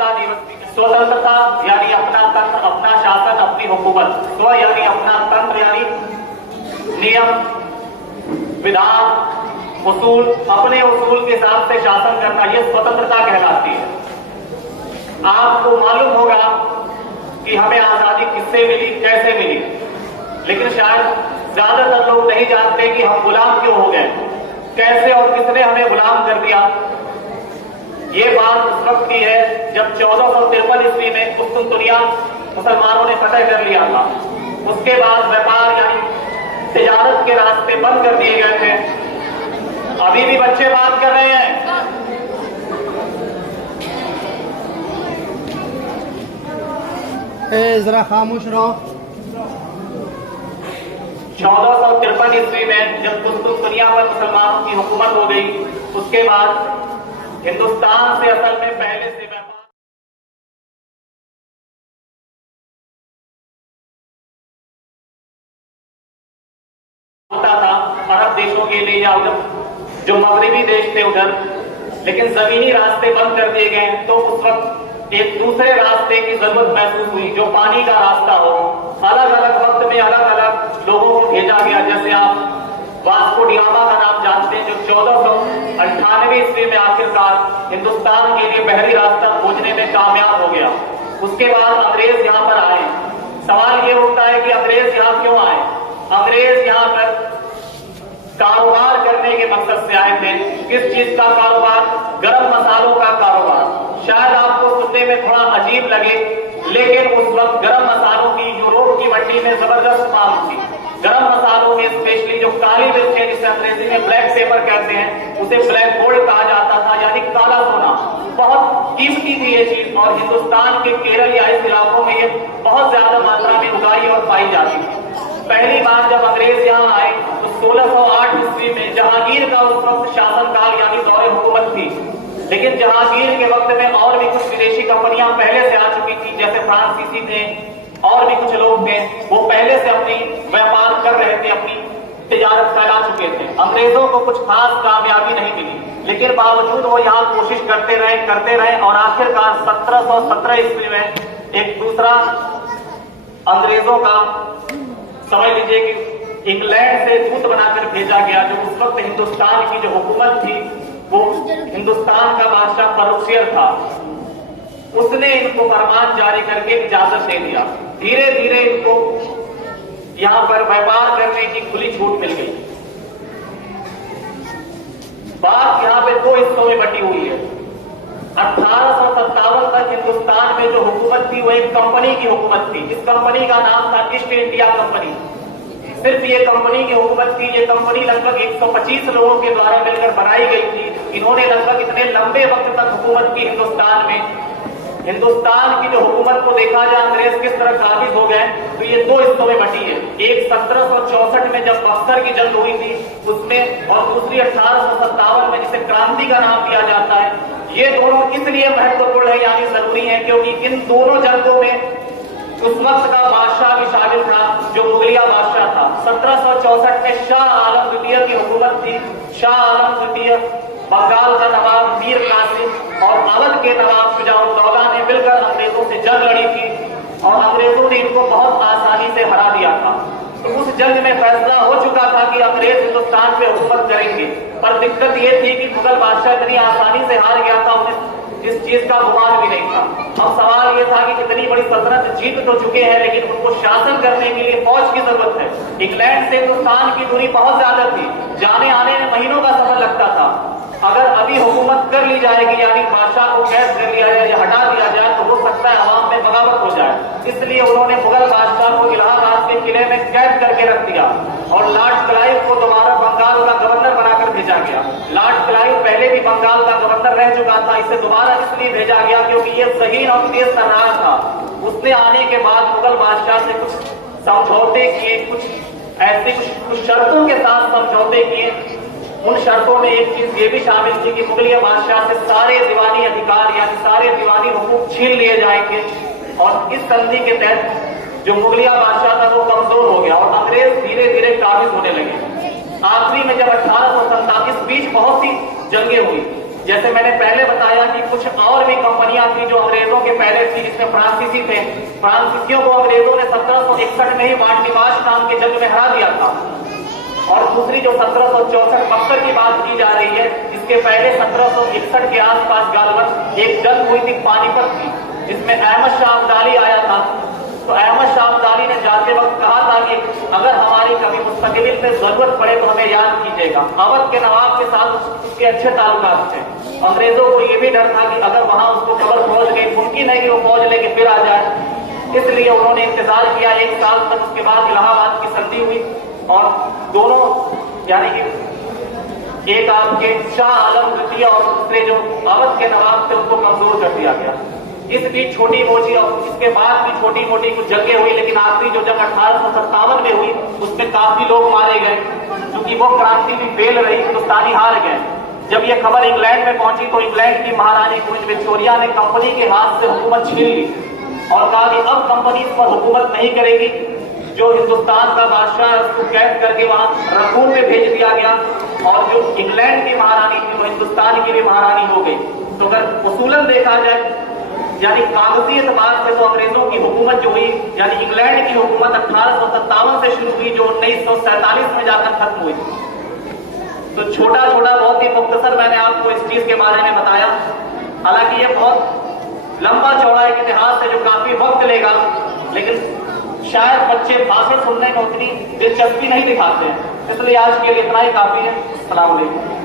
स्वतंत्रता यानी अपना तंत्र, अपना शासन, अपनी हुकूमत। स्व यानी अपना तंत्र यानी नियम, विधान, उसूल, अपने उसूल के हिसाब से शासन करना, यह स्वतंत्रता कहलाती है। आपको मालूम होगा कि हमें आजादी किससे मिली, कैसे मिली, लेकिन शायद ज्यादातर लोग नहीं जानते कि हम गुलाम क्यों हो गए, कैसे और किसने हमें गुलाम कर दिया। ये बात उस वक्त की है जब 1453 ईस्वी में कुस्तुनतुनिया मुसलमानों ने फतह कर लिया था। उसके बाद व्यापार यानी तिजारत के रास्ते बंद कर दिए गए थे। अभी भी बच्चे बात कर रहे हैं। जरा खामोश रहो। 1453 ईस्वी में जब कुस्तुनतुनिया पर मुसलमानों की हुकूमत हो गई, उसके बाद हिंदुस्तान से असल में पहले से व्यापार होता था अरब देशों के लिए या उधर जो मगरबी देश थे उधर, लेकिन जमीनी रास्ते बंद कर दिए गए। तो उस वक्त एक दूसरे रास्ते की जरूरत महसूस हुई जो पानी का रास्ता हो। अलग अलग वक्त में अलग अलग लोगों को भेजा गया। जैसे आप वास्को डिगामा का नाम जानते हैं, जो 1498 ईस्वी में आखिरकार हिंदुस्तान के लिए बहरी रास्ता खोजने में कामयाब हो गया। उसके बाद अंग्रेज यहां पर आए। सवाल यह उठता है कि अंग्रेज यहां क्यों आए। अंग्रेज यहां पर कारोबार करने के मकसद से आए थे। किस चीज का कारोबार? गरम मसालों का कारोबार। शायद आपको सुनने में थोड़ा अजीब लगे, लेकिन उस वक्त गरम मसालों की यूरोप की मंडी में जबरदस्त मांग थी। गरम मसालों में स्पेशली जो काली मिर्च है, जिसे अंग्रेजी में ब्लैक पेपर कहते हैं, उसे ब्लैक गोल्ड कहा जाता था, यानी काला सोना। बहुत कीमती थी ये चीज और हिंदुस्तान के केरल या इस इलाकों में ये बहुत ज्यादा मात्रा में उगाई और पाई जाती थी। पहली बार जब अंग्रेज यहाँ आए तो 1608 ईस्वी में जहांगीर का उस वक्त शासनकाल यानी दौरे हुकूमत थी। लेकिन जहांगीर के वक्त में और भी कुछ विदेशी कंपनियां पहले से आ चुकी थी, जैसे फ्रांसीसी थे और भी कुछ लोग थे, वो पहले से अपनी व्यापार कर रहे थे, अपनी तिजारत फैला चुके थे। अंग्रेजों को कुछ खास कामयाबी नहीं मिली, लेकिन बावजूद वो यहाँ कोशिश करते रहे और आखिरकार 1717 ईस्वी में एक दूसरा अंग्रेजों का, समझ लीजिए कि इंग्लैंड से दूत बनाकर भेजा गया, जो उस वक्त हिंदुस्तान की जो हुकूमत थी वो हिंदुस्तान का बादशाह फर्रुखसियर था। उसने इनको फरमान जारी करके इजाजत दे दिया। धीरे धीरे इनको यहां पर व्यापार करने की खुली छूट मिल गई। बात यहां पे दो हिस्सों में बटी हुई है। 1857 तक हिंदुस्तान में जो हुकूमत थी वो एक कंपनी की हुकूमत थी। इस कंपनी का नाम था ईस्ट इंडिया कंपनी। सिर्फ ये कंपनी की हुकूमत थी। ये कंपनी लगभग 125 लोगों के द्वारा मिलकर बनाई गई थी। इन्होंने लगभग इतने लंबे वक्त तक हुकूमत की हिंदुस्तान में। हिंदुस्तान की जो हुकूमत को देखा जाए अंग्रेज किस तरह काबिज हो गए, तो ये दो हिस्सों में बटी है। एक 1764 में जब बक्सर की जंग हुई थी उसमें, और दूसरी 1857 में जिसे क्रांति का नाम दिया जाता है। ये दोनों इसलिए महत्वपूर्ण है यानी जरूरी है क्योंकि इन दोनों जंगों में उस वक्त का बादशाह भी शामिल था, जो मुगलिया बादशाह था। 1764 में शाह आलम द्वितीय की हुकूमत थी। शाह आलम द्वितीय, बंगाल का नवाब मीर कासिम और अवध के नवाब शुजाउद्दौला ने मिलकर अंग्रेजों से जंग लड़ी थी और अंग्रेजों ने इनको बहुत आसानी से हरा दिया था। तो उस जंग में फैसला हो चुका था कि अंग्रेज हिंदुस्तान पे हुकूमत करेंगे, पर दिक्कत ये थी कि मुगल बादशाह इतनी आसानी से हार गया था, उन्हें इस चीज का गुमान भी नहीं था। अब सवाल ये था कि कितनी बड़ी सल्तनत जीत तो चुके हैं, लेकिन उनको शासन करने के लिए फौज की जरूरत है। इंग्लैंड से हिंदुस्तान की दूरी बहुत ज्यादा थी, जाने आने में महीनों का समय लगता था। अगर अभी हुकूमत कर ली जाएगी यानी बादशाह को कैद कर लिया जाए या हटा दिया जाए तो हो सकता है अवाम में बगावत हो जाए। इसलिए उन्होंने मुगल बादशाह को इलाहाबाद के किले में कैद करके रख दिया और लॉर्ड क्लाइव को दोबारा बंगाल का गवर्नर बनाकर भेजा गया। लॉर्ड क्लाइव पहले भी बंगाल का गवर्नर रह चुका था, इसे दोबारा इसलिए भेजा गया क्योंकि ये ज़हीन और तेज तर्रार था। उसने आने के बाद मुगल बादशाह से कुछ समझौते किए, कुछ ऐसे कुछ शर्तों के साथ समझौते किए। उन शर्तों में एक चीज ये भी शामिल थी कि मुगलिया बादशाह से सारे दीवानी अधिकार यानी सारे दीवानी हुकूक छीन लिए जाएंगे। और इस संधि के तहत जो मुगलिया बादशाह था वो कमजोर हो गया और अंग्रेज धीरे धीरे काबिज होने लगे। आखिरी में जब 1847 इस बीच बहुत सी जंगें हुई, जैसे मैंने पहले बताया कि कुछ और भी कंपनियां थी जो अंग्रेजों पहले थी जिसमें फ्रांसीसी थे। फ्रांसीसियों को अंग्रेजों ने 1761 में ही वांडिवाश नाम के जंग में हरा दिया था। और दूसरी जो 1764-65 की बात की जा रही है, इसके पहले 1761 के आसपास गालवन एक जंग हुई थी पानीपत की, जिसमें अहमद शाह अब्दाली आया था। तो अहमद शाह अब्दाली ने जाते वक्त कहा था कि अगर हमारी कभी मुस्तकबिल में जरूरत पड़े तो हमें याद कीजिएगा। अवध के नवाब के साथ उसके अच्छे ताल्लुकात थे। अंग्रेजों को यह भी डर था कि अगर वहां उसको खबर पहुंच गई, मुमकिन है कि वो फौज लेके फिर आ जाए। इसलिए उन्होंने इंतजार किया 1 साल तक। उसके बाद इलाहाबाद की संधि हुई और दोनों यानी कि एक आपके शाह आलम द्वितीय और दूसरे जो अवध के नवाब थे उनको कमजोर कर दिया गया। इस बीच छोटी मोटी और इसके बाद भी छोटी मोटी कुछ जंगें हुई, लेकिन आखिरी जो जंग 1857 में हुई उसमें काफी लोग मारे गए। क्योंकि वो क्रांति भी फेल रही, हिंदुस्तानी हार गए। जब यह खबर इंग्लैंड में पहुंची तो इंग्लैंड की महारानी क्वीन विक्टोरिया ने कंपनी के हाथ से हुकूमत छीन ली और कहा कि अब कंपनी इस पर हुकूमत नहीं करेगी। जो हिंदुस्तान का बादशाह उसको कैद करके वहां रंगून में भेज दिया गया और जो इंग्लैंड की महारानी थी वो हिंदुस्तान की भी महारानी हो गई। तो अगर उसूलन देखा जाए यानी कागजी एतबार से तो अंग्रेजों की हुकूमत जो हुई यानी इंग्लैंड की हुकूमत 1857 से शुरू हुई जो 1947 में जाकर खत्म हुई। तो छोटा छोटा बहुत ही मुख्तसर मैंने आपको इस चीज के बारे में बताया। हालांकि ये बहुत लंबा चौड़ा एक इतिहास है जो काफी वक्त लेगा, लेकिन शायद बच्चे भाषण सुनने में उतनी दिलचस्पी नहीं दिखाते हैं। इसलिए आज के लिए इतना ही काफी है। अस्सलाम वालेकुम।